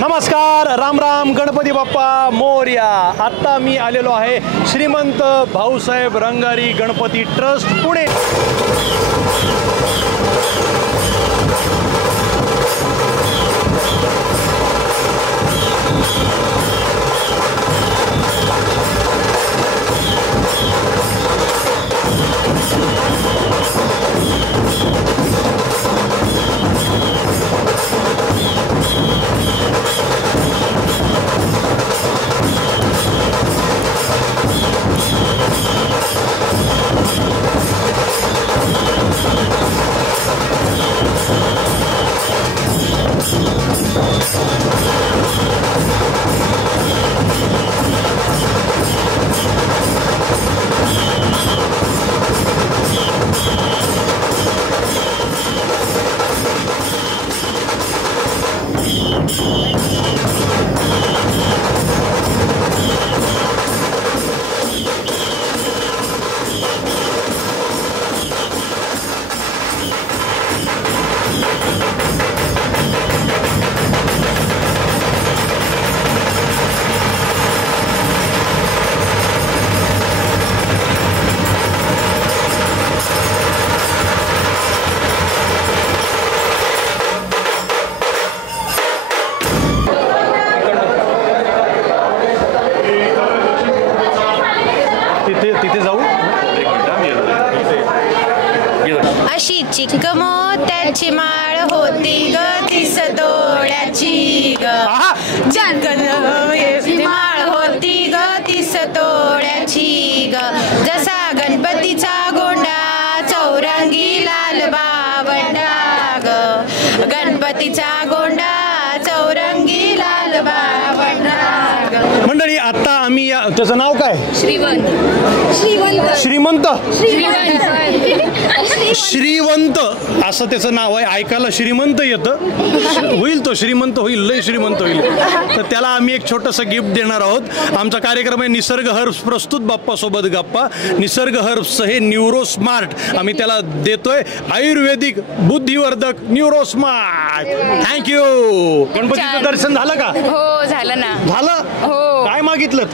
नमस्कार, राम राम, गणपती बाप्पा मोरया। आत्ता मी आलेलो आहे श्रीमंत भाऊसाहेब रंगारी गणपती ट्रस्ट पुणे। तिथे जाऊ। अशी चिक मोत्याची माळ होती ग तीस तोळ्याची ग, चिक माळ होती ग तीस तोळ्याची ग, जसा गणपतीचा गोंडा चौरंगी लाल बावटा ग, गणपतीचा गोंडा चौरंगी लाल बावटा ग। मंडळी, आता आम्ही त्याचं नाव काय? श्रीवंत श्रीमंत श्रीवंत श्रीवंत असं त्याचं नाव आहे। ऐकायला श्रीमंत येतं, होईल तो श्रीमंत होईल, लय श्रीमंत होईल। तर त्याला आम्ही एक छोटंसं गिफ्ट देणार आहोत। आमचा कार्यक्रम आहे निसर्ग हर्ब्स प्रस्तुत बाप्पा सोबत गप्पा। निसर्ग हर्ब्स हे न्यूरो स्मार्ट आम्ही त्याला देतोय, आयुर्वेदिक बुद्धिवर्धक न्यूरो स्मार्ट। थँक्यू। गणपतीचं दर्शन झालं का? हो झालं ना। झालं? हो। काय मागितलं?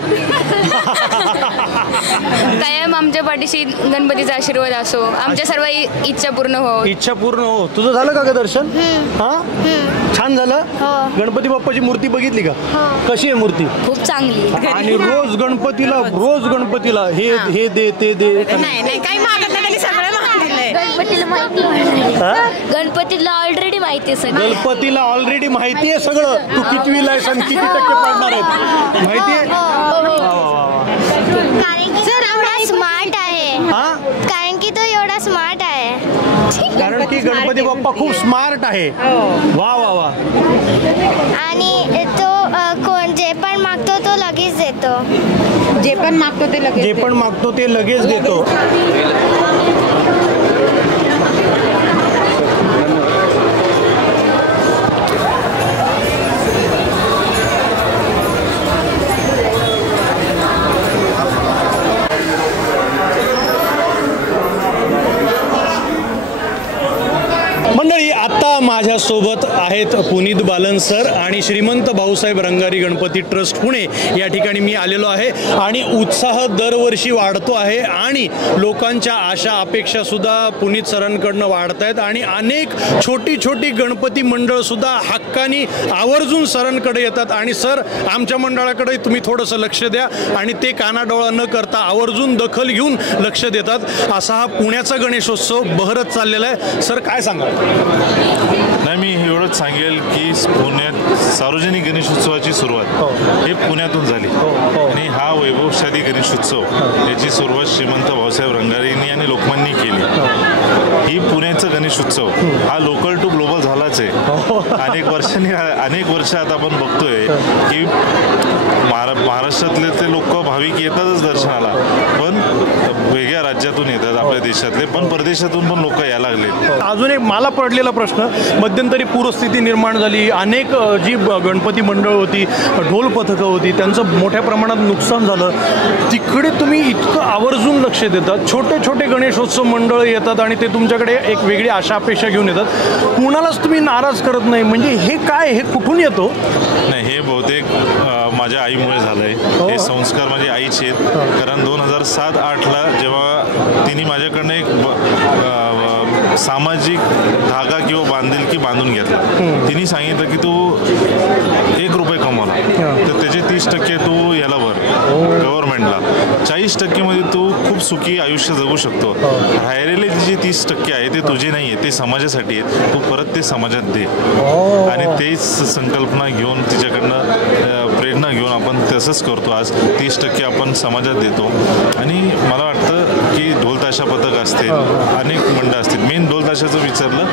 कायम आमच्या पाठीशी गणपतीचा आशीर्वाद असो, आमच्या सर्व इच्छा पूर्ण हो। इच्छा पूर्ण हो। तुझं झालं का ग दर्शन? हा, छान झालं। गणपती बाप्पाची मूर्ती बघितली का? कशी आहे मूर्ती? खूप चांगली। आणि रोज गणपतीला हे दे ते दे। नाही काही मागत नाही, सगळं मागितलंय। गणपतीला माहिती, गणपतीला ऑलरेडी माहिती आहे सगळं। गणपतीला ऑलरेडी माहिती आहे सगळं। तू कितवीला आहेस आणि किती टक्के पडणार आहेत माहिती आहे? सर एवढा स्मार्ट आहे। कारण की तो एवढा स्मार्ट आहे। कारण की गणपती बाप्पा खूप स्मार्ट आहे। वा वा वा। आणि तो कोण जे पण मागतो तो लगेच देतो। जे पण मागतो ते लगेच देतो। मंडळी, आता माझ्यासोबत आहेत पुनीत बालन सर आणि श्रीमंत भाऊसाहेब रंगारी गणपती ट्रस्ट पुणे। या ठिकाणी मी आलेलो आहे आणि उत्साह दरवर्षी वाढतो आहे आणि लोकांच्या आशा अपेक्षा सुद्धा पुनीत सरांकडनं वाढत आहेत आणि अनेक छोटी छोटी गणपती मंडळ सुद्धा हक्कानी आवर्जून सरांकडे येतात आणि सर आमच्या मंडळाकडे तुम्ही थोडंसं लक्ष द्या आणि ते कानाडोळा न करता आवर्जून दखल घेऊन लक्ष देतात। असा हा पुण्याचा गणेशोत्सव बहरत चाललेला आहे। सर काय सांगा? नाही, मी एवढंच सांगेल की पुण्यात सार्वजनिक गणेशोत्सवाची सुरुवात हे पुण्यातून झाली आणि हा वैभवशाली गणेशोत्सव याची सुरुवात श्रीमंत भाऊसाहेब रंगारींनी आणि लोकमान्यांनी केली। ही पुण्याचा गणेशोत्सव हा लोकल टू ग्लोबल झालाच आहे। अनेक वर्ष आता आपण बघतोय की महाराष्ट्रातले ते लोक भाविक येतातच दर्शनाला, पण वेगळ्या राज्यातून येतात, आपल्या देशातले पण परदेशातून पण लोक यायला लागले। अजून एक मला पडलेला प्रश्न, मध्यंतरी पूरस्थिती निर्माण झाली, अनेक जी गणपती मंडळ होती, ढोल पथकं होती, त्यांचं मोठ्या प्रमाणात नुकसान झालं। तिकडे तुम्ही इतकं आवर्जून लक्ष देतात, छोटे छोटे गणेशोत्सव मंडळ येतात आणि ते तुमच्याकडे एक वेगळी आशा अपेक्षा घेऊन येतात, कुणालाच तुम्ही नाराज करत नाही, म्हणजे हे काय, हे कुठून येतो? नाही, हे बहुतेक माझ्या आईमुळे झालंय. हे संस्कार माझ्या आईचे आहेत. कारण 2007-08ला जेव्हा तिने माझ्याकडनं एक सामाजिक धागा किंवा बांधिलकी बांधून घेतला. तिने सांगितलं की तू 1 रुपये कमवला तर त्याचे 30% तू याला भर गव्हर्नमेंटला, 40% मध्ये तू खूप सुखी आयुष्य जगू शकतो. राहिलेले जे 30% आहे ते तुझे नाही आहे, ते समाजासाठी आहेत. तू परत ते समाजात दे. आणि तेच संकल्पना घेऊन तिच्याकडनं प्रेरणा घेऊन आपण तसंच करतो. आज 30% आपण समाजात देतो. आणि मला वाटतं की ढोल ताशा पथक असतील, अनेक मंडळ असतील. मेन ढोल ताशाचं विचारलं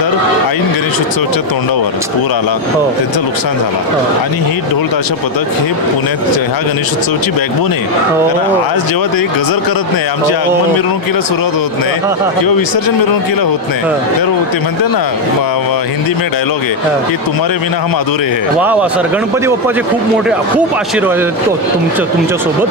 तर ऐन गणेश उत्सवाच्या तोंडावर पूर आला, त्यांचं नुकसान झाला. आणि ही ढोल ताशा पथक हे पुण्यात ह्या गणेश उत्सवाची बॅकबोन आहे. कारण आज जेव्हा ते गजर करत नाही, आमची आगमन मिरवणुकीला सुरुवात होत नाही किंवा विसर्जन मिरवणुकीला होत नाही, तर ते म्हणते ना हिंदी में डायलॉग आहे की तुम्हारे बिना हम अधुरे है. वा वा सर, गणपती बाप्पाचे खूप आशीर्वाद आहेत तुमच्या सोबत.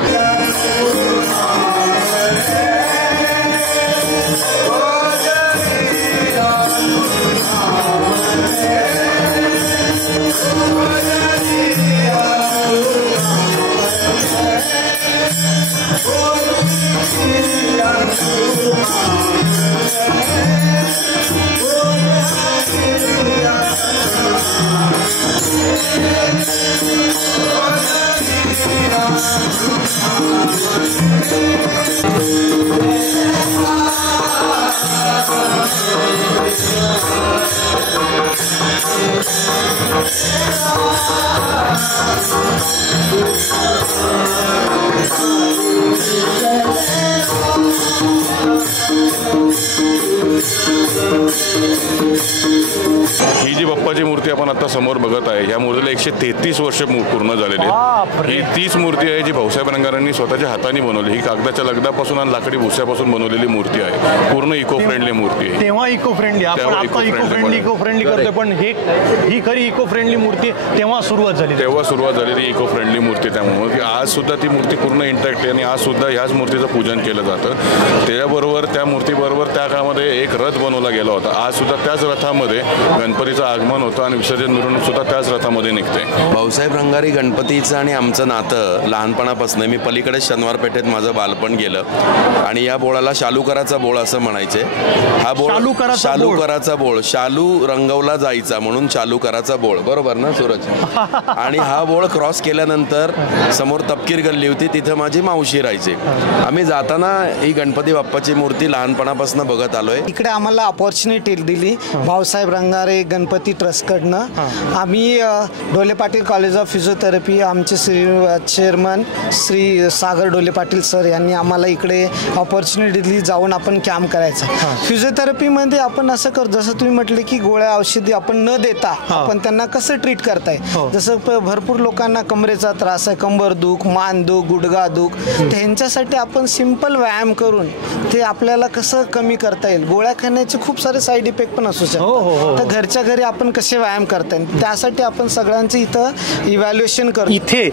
ही जी बाप्पाची मूर्ती आपण आता समोर बघत आहे, या मूर्तीला 133 वर्ष पूर्ण झालेली आहेत. ही तीच मूर्ती आहे जी भाऊसाहेब रंगारांनी स्वतःच्या हाताने बनवली. ही कागदाच्या लगदापासून आणि लाकडी भुस्यापासून बनवलेली मूर्ती आहे. पूर्ण इको फ्रेंडली मूर्ती आहे. तेव्हा इको फ्रेंडली, आपण आता इको फ्रेंडली करतोय, पण ही खरी इको फ्रेंडली मूर्ती तेव्हा सुरुवात झाली इको फ्रेंडली मूर्ती. त्यामुळे आज सुद्धा ती मूर्ती पूर्ण इंटॅक्ट आहे आणि आज सुद्धा ह्याच मूर्तीचं पूजन केलं जातं. त्याच्याबरोबर त्या मूर्तीबरोबर त्या काळामध्ये एक रथ बनवला गेला होता. आज सुद्धा त्याच रथामध्ये गणपतीचं आगमन होतं आणि विसर्जन मिरवणूक सुद्धा त्याच रथामध्ये निघते. भाऊसाहेब रंगारी गणपतीचं आणि आमचं नातं लहानपणापासून. मी पलीकडे शनिवार पेठेत माझं बालपण गेलं आणि या बोळाला शालूकराचा बोळ असं म्हणायचे. हा बोळ शालूकराचा बोळ, शालू रंगवला जायचा म्हणून शालूकराचा बोळ, बरोबर ना सूरज? आणि हा बोळ क्रॉस केल्यानंतर समोर तपकीर गल्ली होती, तिथं माझी मावशी राहायची. आम्ही जाताना ही गणपती बाप्पाची मूर्ती लहानपणापासून बघत आलोय. इकडे आम्हाला अपॉर्च्युनिटी दिली भाऊसाहेब रंगारे गणपती ट्रस्टकडनं. आम्ही Dhole Patil college of physiotherapy, आमचे चेअरमन श्री सागर ढोले पाटील सर यांनी आम्हाला इकडे अपॉर्च्युनिटी दिली जाऊन आपण कॅम्प करायचा. फिजिओथेरपीमध्ये आपण असं करतो, जसं तुम्ही म्हटले की गोळ्या औषधी आपण न देता आपण त्यांना कसं ट्रीट करताय. जसं भरपूर लोकांना कमरेचा त्रास आहे, कंबर दुख, मान दुख, गुडघा दुख, त्यांच्यासाठी आपण सिंपल व्यायाम करून ते आपल्याला कसं कमी करता येईल. गोळ्या खाण्याचे खूप सारे साईड इफेक्ट पण असू शकतात. तर घरच्या घरी आपण कसे व्यायाम करता येईल त्यासाठी आपण सगळ्यांचं इथं इव्हॅल्युएशन करतो. इथे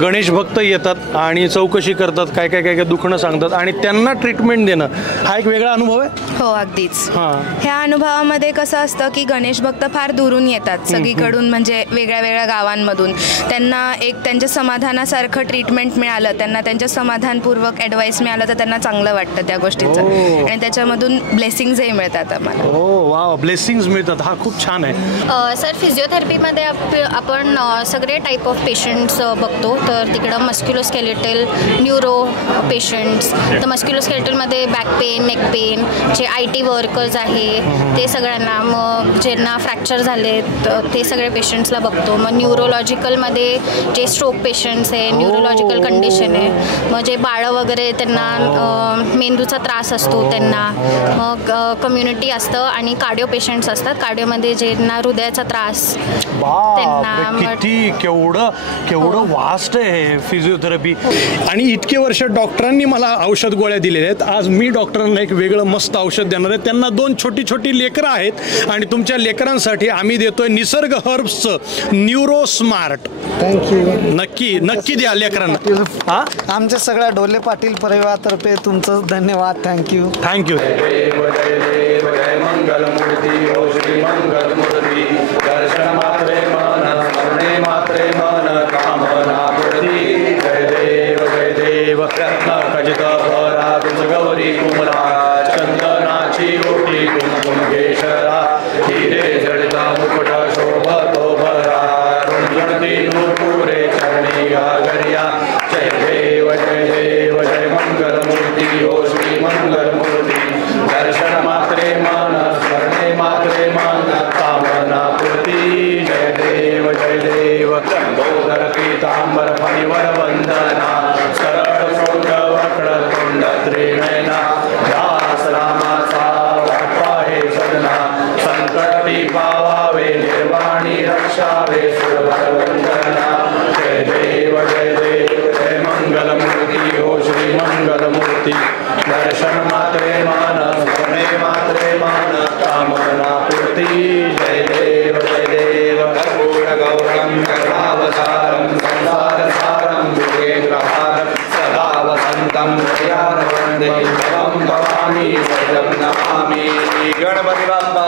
गणेश भक्त येतात आणि चौकशी करतात, काय काय काय काय दुखणं सांगतात आणि त्यांना ट्रीटमेंट देणं हा एक वेगळा अनुभव आहे. हो अगदीच. ह्या अनुभवामध्ये कसं असतं की गणेश भक्त फार दुरून येतात सगळीकडून, म्हणजे वेगळ्या वेगळ्या गावांमधून. त्यांना एक त्यांच्या समाधानासारखं ट्रीटमेंट मिळालं, त्यांना त्यांच्या समाधानपूर्वक ॲडवाईस मिळालं तर त्यांना चांगलं वाटतं त्या गोष्टीचं आणि त्याच्यामधून ब्लेसिंग्सही मिळतात आम्हाला. वा, ब्लेसिंग्स मिळतात. हा खूप छान आहे. सर फिजिओथेरपीमध्ये आपण सगळे टाईप ऑफ पेशंट्स बघतो. तर तिकडं मस्क्युलोस्केलेटल, न्यूरो पेशंट्स, तर मस्क्युलोस्केलेटलमध्ये बॅक पेन, नेक पेन, जे IT वर्कर्स आहे ते सगळ्यांना, मग ज्यांना फ्रॅक्चर झाले ते सगळे पेशंट्सला बघतो. मग न्यूरोलॉजिकलमध्ये जे स्ट्रोक पेशंट्स आहे, न्यूरोलॉजिकल कंडिशन आहे, मग जे बाळं वगैरे त्यांना मेंदूचा त्रास असतो त्यांना, मग कम्युनिटी असतं आणि कार्डिओ पेशंट्स असतात. कार्डिओमध्ये ज्यांना हृदयाचा त्रास त्यांना. केवढं वास्ट आहे फिजिओथेरपी. आणि इतके वर्ष डॉक्टरांनी मला औषध गोळ्या दिलेल्या आहेत. आज मी डॉक्टरांना एक वेगळं मस्त औषध देणार आहे. त्यांना 2 छोटी छोटी लेकरं आहेत आणि तुमच्या लेकरांसाठी आम्ही देतोय निसर्ग हर्ब्सचं न्यूरो स्मार्ट. थँक्यू. नक्की द्या लेकरांना. आमच्या सगळ्या ढोले पाटील परिवारातर्फे तुमचं धन्यवाद. थँक्यू. मंगलमूर्ती, श्री मंगलमूर्ती, दर्शन मात्रे मन स्मरणे मात्रे मात्रे मन कामना पूर्ती जय देव रत्नखचित भरा तुझ गौरी कुमरा चंदनाची ओटी कुंकुम केशरा हिरे जडिता मुकुट शोभतो भरा रुंजती नूपुरे चरणी गागरिया जय देव जय मंगलमूर्ती ओ श्री मंगलमूर्ती दर्शन मात्रे मन स्मरणे मात्रे मन कामना पूर्ती जय देव लंबोदर पीतांबर फणिवर वंदना सरळ सोंड वक्र तोंड त्रिनयना दास रामाचा वाटपा हे सदना संकटी पावावे निर्वाणी रक्षावे सुरवर वंदना जय देव जय मंगलमूर्ती ओ श्री मंगलमूर्ती दर्शन मात्रे मान स्मरणे मात्रे मान कामना पूर्ती जय देव कर्पूर गौरं करुणावतारं संसारसारं योगेन्द्रहारं सदा वसन्तं हृदयारवन्दे भवं भवामी सदं नमामि गणपति बाप्पा